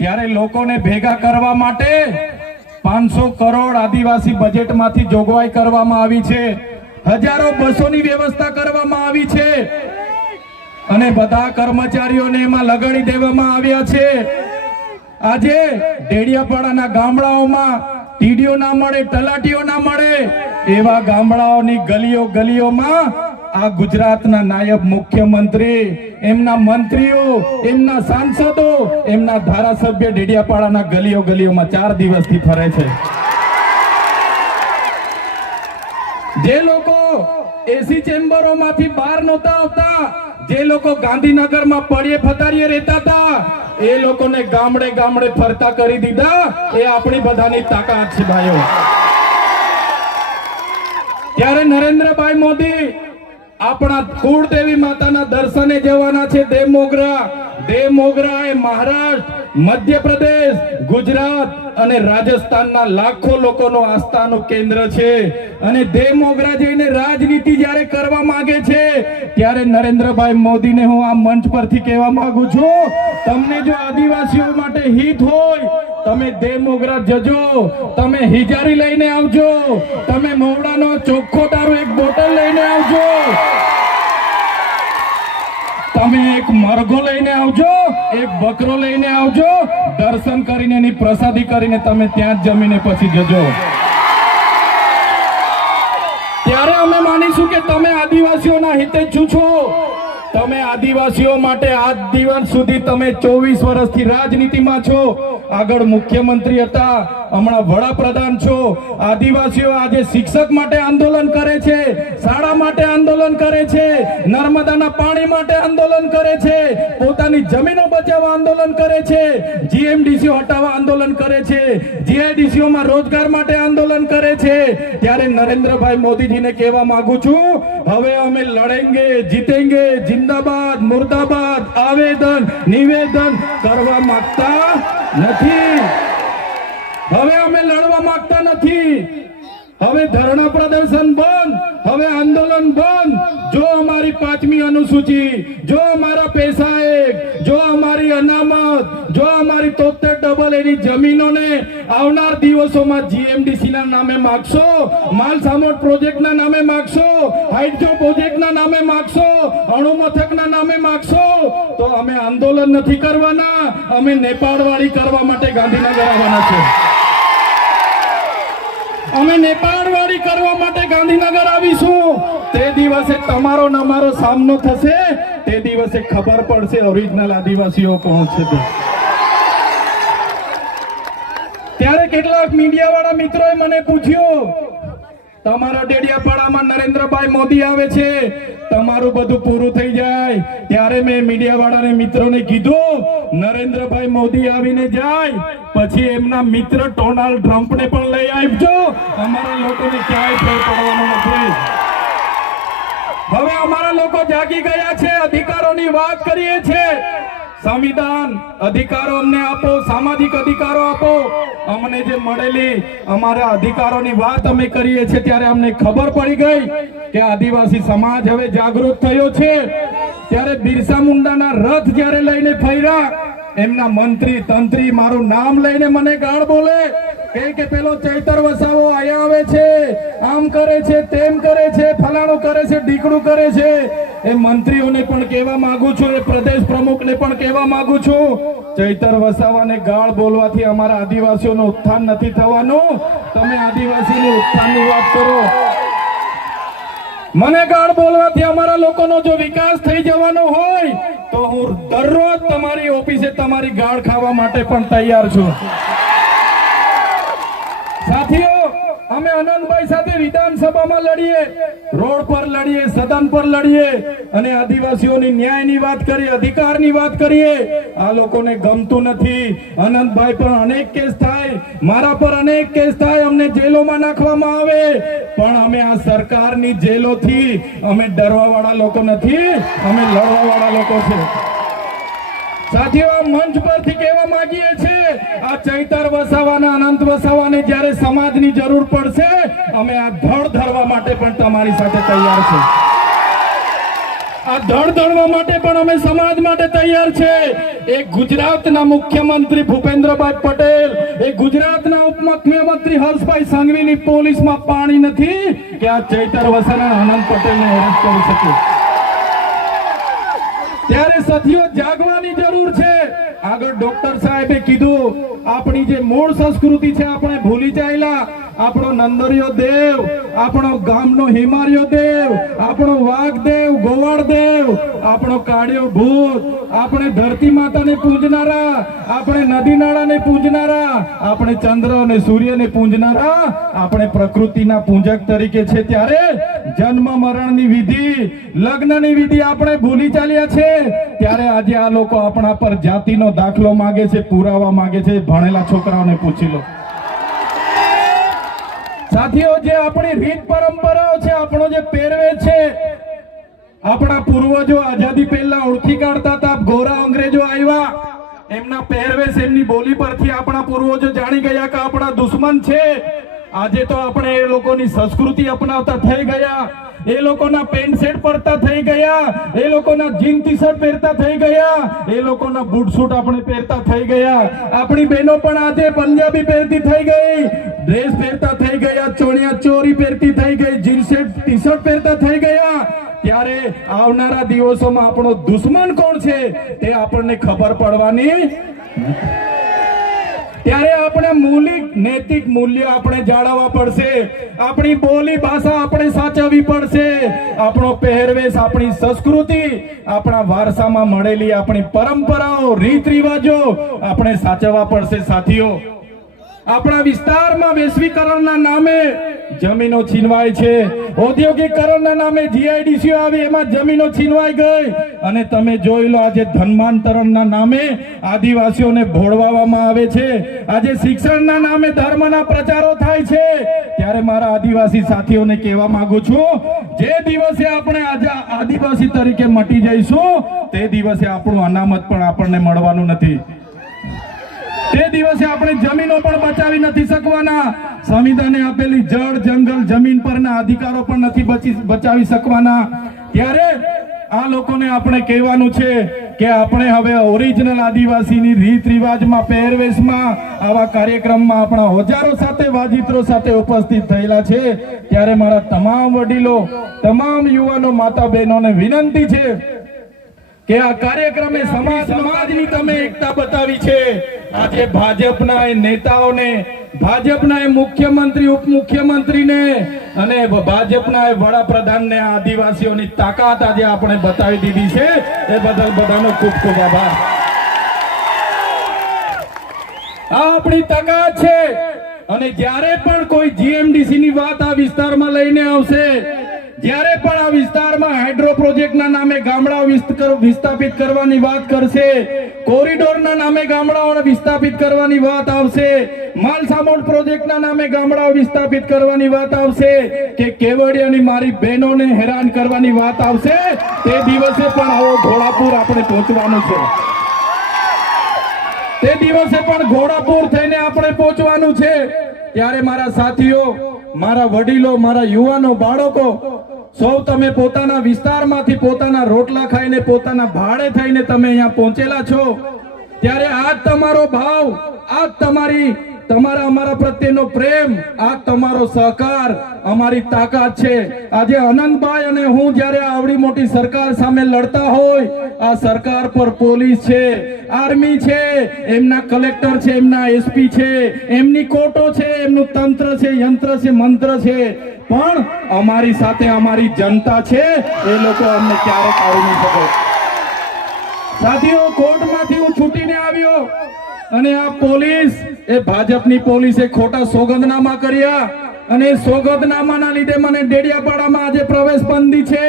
ત્યારે લોકોને ભેગા કરવા માટે 500 કરોડ આદિવાસી બજેટમાંથી જોગવાઈ કરવામાં આવી છે. હજારો બસોની વ્યવસ્થા કરવામાં આવી છે અને બધા કર્મચારીઓને એમાં લગાડી દેવામાં આવ્યા છે. આજે ડેડિયાપાડાના ગામડાઓમાં ટીડીઓ ના મળે, તલાટીઓ ના મળે, એવા ગામડાઓની ગલીઓ ગલીઓમાં આ ગુજરાતના નાયબ મુખ્યમંત્રી, એમના મંત્રીઓ, એમના સાંસદો, એમના ધારાસભ્ય ડેડિયાપાડાના ગલીઓ ગલીઓમાં 4 દિવસથી ફરે છે. જે લોકો એસી ચેમ્બરોમાંથી બહાર નહોતા આવતા, જે લોકો ગાંધીનગરમાં પડ્યે ફતારીએ રહેતા હતા, એ લોકોને ગામડે ગામડે ફરતા કરી દીધા. એ આપણી બધાની તાકાત છે ભાઈઓ. ત્યારે નરેન્દ્રભાઈ મોદી આપણા કુળદેવી માતાના દર્શને જવાના છે. દેવમોગરા એ મહારાષ્ટ્ર, મધ્યપ્રદેશ, ગુજરાત અને રાજસ્થાનના લાખો લોકોનો આસ્થાનું કેન્દ્ર છે. અને દેવમોગરા જઈને રાજનીતિ જ્યારે કરવા માંગે છે, ત્યારે નરેન્દ્રભાઈ મોદીને હું આ મંચ પરથી કહેવા માંગુ છું, તમને જો આદિવાસીઓ માટે હિત હોય, તમે દેવમોગરા જજો, તમે હિજારી લઈને આવજો, તમે મોવડાનો ચોખ્ખો દારૂ એક બોટલ લઈને આવજો, તમે એક મરઘો લઈને આવજો, એક બકરો લઈને આવજો. દર્શન કરીને એની પ્રસાદી કરીને તમે ત્યાં જ જમીને પછી જજો. ત્યારે અમે માનીશું કે તમે આદિવાસીઓના હિતે જ છો. તમે આદિવાસીઓ માટે આજ દિવસ સુધી તમે 24 વર્ષથી રાજનીતિમાં છો. આગળ મુખ્યમંત્રી હતા, હમણાં વડાપ્રધાન છો. આદિવાસીઓ આજે શિક્ષક માટે આંદોલન કરે છે, શાળા માટે આંદોલન કરે છે, નર્મદાના પાણી માટે આંદોલન કરે છે, પોતાની જમીનો બચાવવા આંદોલન કરે છે, જીએમડીસીઓ હટાવવા આંદોલન કરે છે, જીઆઈડીસીઓમાં રોજગાર માટે આંદોલન કરે છે. ત્યારે નરેન્દ્રભાઈ મોદીજીને કહેવા માંગુ છું, હવે અમે લડેંગે, જીતેંગે, જિંદાબાદ, મુર્દાબાદ આવેદન નિવેદન કરવા માંગતા નથી. હવે અમે લડવા માંગતા નથી. હવે ધરણા પ્રદર્શન બંધ, હવે આંદોલન બંધ. જો અમારી 5મી અનુસૂચિ, જો અમારા પૈસા એક, જો અમારી અનામત, જો અમારી 73 એની જમીનોને આવનાર દિવસોમાં જીએમડીસી ના નામે માગશો, માલસામોટ પ્રોજેક્ટના નામે માગશો, હાઇડ્રો પ્રોજેક્ટના નામે માગશો, અણુમથકના નામે માગશો, તો અમે આંદોલન નથી કરવાના, અમે નેપાળવાળી કરવા માટે ગાંધીનગર આવવાના છે. અમે નેપાળવાળી કરવા માટે ગાંધીનગર આવીશું. તે દિવસે તમારો ને અમારો સામનો થશે, તે દિવસે ખબર પડશે ઓરિજિનલ આદિવાસીઓ કોણ છે. ત્યારે કેટલાક મીડિયાવાળા મિત્રોએ મને પૂછ્યું, તમારા ડેડિયાપાડામાં નરેન્દ્રભાઈ મોદી આવે છે, તમારું બધું પૂરું થઈ જાય. ત્યારે મેં મીડિયાવાળાને મિત્રોને કીધું, નરેન્દ્રભાઈ મોદી આવીને જાય પછી એમના મિત્ર ડોનાલ્ડ ટ્રમ્પને પણ લઈ આવજો. અમારા લોકોને ક્યાંય ફેર પડવાનો નથી. હવે અમારા લોકો જાગી ગયા છે, અધિકારોની વાત કરીએ છે. સંવિધાન અધિકારો અમને આપો, સામાજિક અધિકારો આપો. અમને જે મળેલી અમારા અધિકારોની વાત અમે કરીએ છીએ, ત્યારે અમને ખબર પડી ગઈ કે આદિવાસી સમાજ હવે જાગૃત થયો છે. ત્યારે બિરસા મુંડાના રથ જ્યારે લઈને ફર્યા, એમના મંત્રી તંત્રી મારું નામ લઈને મને ગાળ બોલે કે પેલો ચૈતર વસાવો આયા આવે છે, આમ કરે છે, તેમ કરે છે, ફલાણું કરે છે, ઢીકડું કરે છે. એ મંત્રીઓને પણ કહેવા માંગુ છું, એ પ્રદેશ પ્રમુખને પણ કહેવા માંગુ છું, ચૈતર વસાવાને ગાળ બોલવાથી અમારા આદિવાસીઓનું ઉત્થાન નથી થવાનું. તમે આદિવાસીનું ઉત્થાનની વાત કરો. મને ગાળ બોલવાથી અમારા લોકોનો જો વિકાસ થઈ જવાનો હોય તો હું દરરોજ તમારી ઓફિસે તમારી ગાળ ખાવા માટે પણ તૈયાર છું. સાથીઓ, અમે અનંતભાઈ સાથે વિધાનસભામાં લડીએ, રોડ પર લડીએ, સદન પર લડીએ અને આદિવાસીઓની ન્યાયની વાત કરીએ, અધિકારની વાત કરીએ. આ લોકોને ગમતું નથી. અનંતભાઈ પર અનેક કેસ થાય, મારા પર અનેક કેસ થાય, અમને જેલોમાં નાખવામાં આવે, પણ અમે આ સરકારની જેલોથી અમે ડરવાવાળા લોકો નથી, અમે લડવાવાળા લોકો છે. સાથીઓ, આ મંચ પરથી કહેવા માંગીએ છીએ, આ ચૈતર વસાવાના, અનંત વસાવાને જ્યારે સમાજની જરૂર પડશે, અમે આ ધડ ધરવા માટે પણ તમારી સાથે તૈયાર છે. આ ધડધડવા માટે પણ અમે સમાજ માટે તૈયાર છે. એક ગુજરાતના મુખ્યમંત્રી ભૂપેન્દ્રભાઈ પટેલ, એક ગુજરાતના ઉપમુખ્યમંત્રી હર્ષભાઈ સંઘવીની પોલીસમાં પાણી નથી કે આ ચૈતર વસાવા આનંદ પટેલને એરેસ્ટ કરી શકે. ત્યારે સાથીઓ જાગવાની જરૂર છે. આગળ ડોક્ટર સાહેબે કીધું, આપણી જે મૂળ સંસ્કૃતિ છે આપણે ભૂલી ચાલ્યા. આપણો નંદરિયો દેવ, આપણો ગામનો હિમારિયો દેવ, આપણો વાઘ દેવ, ગોવાળ દેવ, આપણો કાળિયો ભૂત, આપણે ધરતી માતાને પૂજનારા, આપણે નદી નાળાને પૂજનારા, આપણે ચંદ્ર અને સૂર્યને પૂજનારા, આપણે પ્રકૃતિના પૂજક તરીકે છે. ત્યારે જન્મ મરણની વિધિ, લગ્નની વિધિ આપણે ભૂલી ચાલ્યા છે. ત્યારે આજે આ લોકો આપણા પર જાતિનો દાખલો માંગે છે, પુરાવા માંગે છે. ભણેલા છોકરાઓને પૂછી લો. સાથીઓ, જે આપણી રીત પરંપરાઓ છે, આપણો જે પહેરવેશ છે, આપણા પૂર્વજો આઝાદી પહેલા ઓળખી કાઢતા હતા. ગોરા અંગ્રેજો આવ્યા, એમના પહેરવેશ, એમની બોલી પરથી આપણા પૂર્વજો જાણી ગયા કે આપણા દુશ્મન છે. આજે તો આપણે એ લોકોની સંસ્કૃતિ અપનાવતા થઈ ગયા, એ લોકોના પેન્ટ શર્ટ પહેરતા થઈ ગયા, એ લોકોના જીન ટી શર્ટ પહેરતા થઈ ગયા, એ લોકોના બૂટ સૂટ આપણે પહેરતા થઈ ગયા. આપણી બહેનો પણ આજે પંજાબી પહેરતી થઈ ગઈ, ડ્રેસ પહેરતા થઈ ગયા, ચોળિયા ચોરી પહેરતી થઈ ગઈ, જીન શર્ટ ટી શર્ટ પહેરતા થઈ ગયા. ત્યારે આવનારા દિવસોમાં આપણો દુશ્મન કોણ છે તે આપણને ખબર પડવાની. ત્યારે આપણે મૌલિક નૈતિક મૂલ્ય આપણે જાળવવા પડશે. આપણી બોલી ભાષા આપણે સાચવવી પડશે. આપણો પહેરવેશ, આપણી સંસ્કૃતિ, આપણા વારસામાં મળેલી આપણી પરંપરાઓ, રીત રિવાજો આપણે સાચવવા પડશે. સાથીઓ, આપણા વિસ્તારમાં વૈશ્વિકરણના નામે જમીનો છીનવાય છે. ઔદ્યોગિકરણના નામે જીઆઈડીસી આવી, એમાં જમીનો છીનવાઈ ગઈ. અને તમે જોઈ લો, આજે ધર્માંતરણના નામે આદિવાસીઓને ભોળવામાં આવે છે. આજે શિક્ષણના નામે ધર્મના પ્રચારો થાય છે. ત્યારે મારા આદિવાસી સાથીઓને કહેવા માંગુ છું, જે દિવસે આપણે આજે આદિવાસી તરીકે મટી જઈશું, તે દિવસે આપણું અનામત પણ આપણને મળવાનું નથી. તે દિવસે આપણે જમીનો પણ બચાવી નથી શકવાના. સંવિધાને આપેલી જળ, જંગલ, જમીન પરના અધિકારો પણ નથી બચાવી શકવાના. ત્યારે આ લોકોને આપણે કહેવાનું છે કે આપણે હવે ઓરિજિનલ આદિવાસીની રીત રિવાજમાં, પહેરવેશમાં, આવા કાર્યક્રમમાં આપણા ઓજારો સાથે, વાજિત્રો સાથે ઉપસ્થિત થયેલા છે. ત્યારે મારા તમામ વડીલો, તમામ યુવાનો, માતા બહેનોને વિનંતી છે કે આ કાર્યક્રમે સમાજની તમે એકતા બતાવી છે. આજે ભાજપના એ નેતાઓને, ભાજપના એ મુખ્યમંત્રી, ઉપમુખ્યમંત્રીને અને ભાજપના એ વડાપ્રધાનને આદિવાસીઓની તાકાત આજે આપણે બતાવી દીધી છે. એ બદલ બધાનો ખૂબ ખૂબ આભાર. આ આપણી તાકાત છે. અને જ્યારે પણ કોઈ જીએમડીસી ની વાત આ વિસ્તારમાં લઈને આવશે, જ્યારે પણ આ વિસ્તારમાં હાઇડ્રો પ્રોજેક્ટના નામે ગામડાઓ વિસ્થાપિત કરવાની વાત કરશે, કોરિડોરના નામે ગામડાઓને વિસ્થાપિત કરવાની વાત આવશે, માલસામોડ પ્રોજેક્ટના નામે ગામડાઓ વિસ્થાપિત કરવાની વાત આવશે, કે કેવડિયાની મારી બહેનોને હેરાન કરવાની વાત આવશે, તે દિવસે પણ આવો ઘોડાપુર આપણે પહોંચવાનું છે. તે દિવસે પણ ઘોડાપુર થઈને આપણે પહોંચવાનું છે. ત્યારે મારા સાથીઓ, મારા વડીલો, મારા યુવાનો, બાળકો, સૌ તમે પોતાના વિસ્તારમાંથી પોતાના રોટલા ખાઈને, પોતાના ભાડે થઈને તમે અહીંયા પહોંચેલા છો. ત્યારે આજ તમારો ભાવ, આજ તમારા અમારા પ્રત્યેનો પ્રેમ, આ તમારો સહકાર અમારી તાકાત છે. આજે અનંતભાઈ અને હું જ્યારે આવડી મોટી સરકાર સામે લડતા હોય, આ સરકાર પર પોલીસ છે, આર્મી છે, એમના કલેક્ટર છે, એમના એસપી છે, એમની કોર્ટો છે, એમનું તંત્ર છે, યંત્ર છે, મંત્ર છે, પણ અમારી સાથે અમારી જનતા છે. એ લોકો અમને ક્યારે કાઢી નહીં શકે. સાથીઓ, કોર્ટમાંથી હું છૂટીને આવ્યો અને આ પોલીસ, એ ભાજપની પોલીસે ખોટા સોગંદનામા કર્યા અને સોગંદનામાના લીધે મને ડેડિયાપાડામાં આજે પ્રવેશ બંધી છે.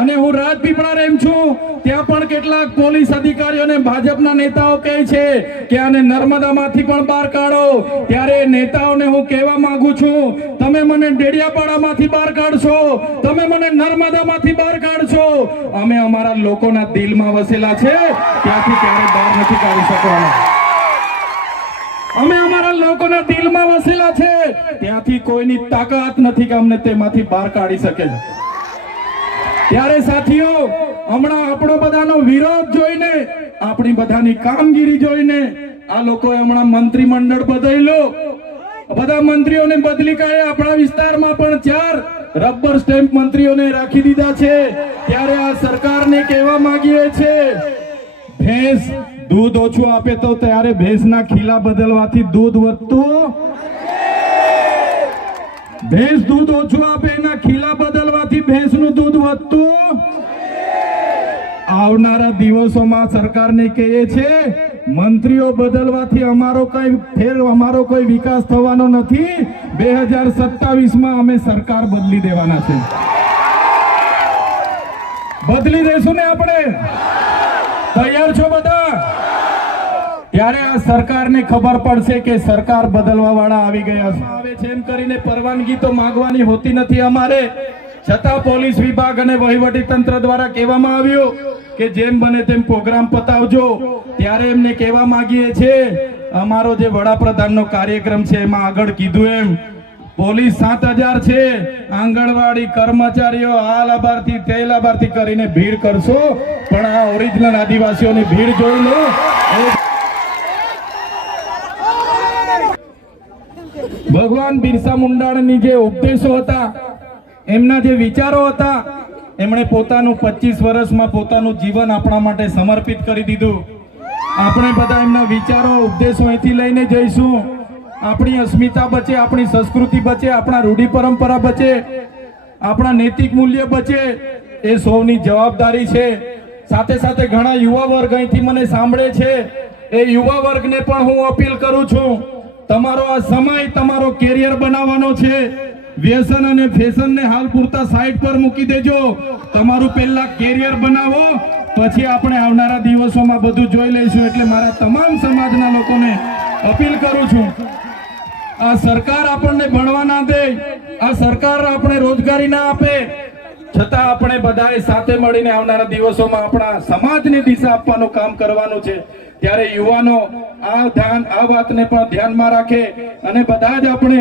અને હું રાજપીપળા રેમ છું, ત્યાં પણ કેટલાક પોલીસ અધિકારીઓને ભાજપના નેતાઓ કહે છે કે આને નર્મદામાંથી પણ બહાર કાઢો. ત્યારે નેતાઓને હું કહેવા માંગુ છું, તમે મને ડેડિયાપાડામાંથી બહાર કાઢશો, તમે મને નર્મદામાંથી બહાર કાઢશો, અમે અમારા લોકોના દિલમાં વસેલા છે, ત્યાંથી ક્યારે બહાર નથી કાઢી શકવાના. અમે અમારા લોકોના દિલમાં વસેલા છે, ત્યાંથી કોઈની તાકાત નથી કે અમને તેમાંથી બહાર કાઢી શકે. ત્યારે સાથીઓ, હમણાં આપણો બધાનો વિરોધ જોઈને, આપણી બધાની કામગીરી જોઈને આ લોકોએ હમણાં મંત્રીમંડળ બદલ્યું, બધા મંત્રીઓને બદલી કાઢ્યા. આપણા વિસ્તારમાં પણ 4 રબર સ્ટેમ્પ મંત્રીઓને રાખી દીધા છે. ત્યારે આ સરકારને કહેવા માંગીએ છે, ભેંસ દૂધ ઓછું આપે તો ત્યારે ભેંસના ખીલા બદલવાથી દૂધ વધતું, ભેંસ દૂધ ઓછું આપે એના ખીલા બદલવાથી ભેંસનું દૂધ વધતું. આવનારા દિવસોમાં સરકારને કહીએ છે, મંત્રીઓ બદલવાથી અમારો કોઈ વિકાસ થવાનો નથી. 2027માં અમે સરકાર બદલી દેવાના છે. બદલી દેશું ને આપણે? તૈયાર છો બધા? ત્યારે આ સરકારને ખબર પડશે કે સરકાર બદલવા વાળા આવી ગયા છે. આવે છે એમ કરીને પરવાનગી તો માંગવાની હોતી નથી અમારે, છતાં પોલીસ વિભાગ અને વહીવટી તંત્ર દ્વારા કહેવામાં આવ્યું કે જેમ બને તેમ પ્રોગ્રામ પતાવજો. ત્યારે એમને કહેવા માંગીએ છે, અમારો જે વડાપ્રધાનનો કાર્યક્રમ છે એમાં આગળ કીધું એમ પોલીસ 7000 છે, આંગણવાડી કર્મચારીઓ આ લાભાર્થી તે લાભાર્થી કરીને ભીડ કરશો, પણ આ ઓરિજિનલ આદિવાસીઓની ભીડ જોઈ લો. ભગવાન બિરસા મુંડાની જે ઉપદેશો હતા, એમના જે વિચારો હતા, એમણે પોતાનું 25 વર્ષમાં પોતાનું જીવન આપણા માટે સમર્પિત કરી દીધું. આપણે બધા એમના વિચારો ઉપદેશો અહીંથી લઈને જઈશું. આપણી અસ્મિતા બચે, આપણી સંસ્કૃતિ બચે, આપણા રૂઢિ પરંપરા બચે, આપણા નૈતિક મૂલ્ય બચે, એ સૌની જવાબદારી છે. સાથે સાથે ઘણા યુવા વર્ગ અહીંથી મને સાંભળે છે, એ યુવા વર્ગને પણ હું અપીલ કરું છું, તમારો આ સમય તમારો કેરિયર બનાવવાનો છે. વ્યસન અને ફેશનને હાલ પૂરતા સાઈડ પર મૂકી દેજો. તમારું પહેલા કેરિયર બનાવો, પછી આપણે આવનારા દિવસોમાં બધું જોઈ લઈશું. એટલે મારા તમામ સમાજના લોકોને અપીલ કરું છું, આ સરકાર આપણને ભણવા ના દે, આ સરકાર આપણે રોજગારી ના આપે, છતાં આપણે બધાએ સાથે મળીને આવનારા દિવસોમાં આપણા સમાજને દિશા આપવાનું કામ કરવાનું છે. ત્યારે યુવાનો આ વાતને પણ ધ્યાનમાં રાખે અને બધા જ આપણે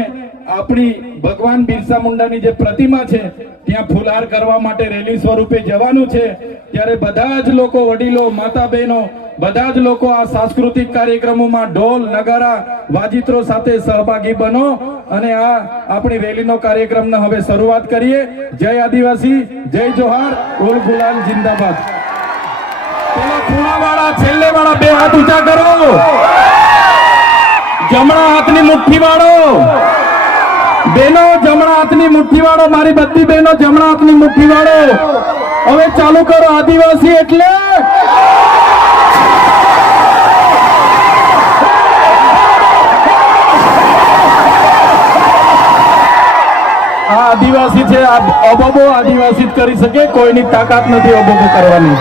આપણી ભગવાન બિરસા મુંડાની જે પ્રતિમા છે ત્યાં ફૂલહાર કરવા માટે રેલી સ્વરૂપે જવાનું છે. ત્યારે બધા જ લોકો, વડીલો, માતા બહેનો, બધા જ લોકો આ સાંસ્કૃતિક કાર્યક્રમોમાં ઢોલ નગારા વાજિત્રો સાથે સહભાગી બનો અને આ આપણી રેલીનો કાર્યક્રમને હવે શરૂઆત કરીએ. જય આદિવાસી, જય જોહાર, ઓલ ગુલાલ જિંદાબાદ. પેલા ખૂણાવાળા છેલ્લે વાળા 2 હાથ ઊંચા કરો. જમણા હાથની મુઠ્ઠી વાળો, બેનો જમણા હાથની મુઠ્ઠી વાળો, મારી બધી બહેનો જમણા હાથની મુઠ્ઠી વાળો. હવે ચાલુ કરો. આદિવાસી એટલે આ આદિવાસી છે, અબબો આદિવાસી જ કરી શકે, કોઈની તાકાત નથી અબબો કરવાની.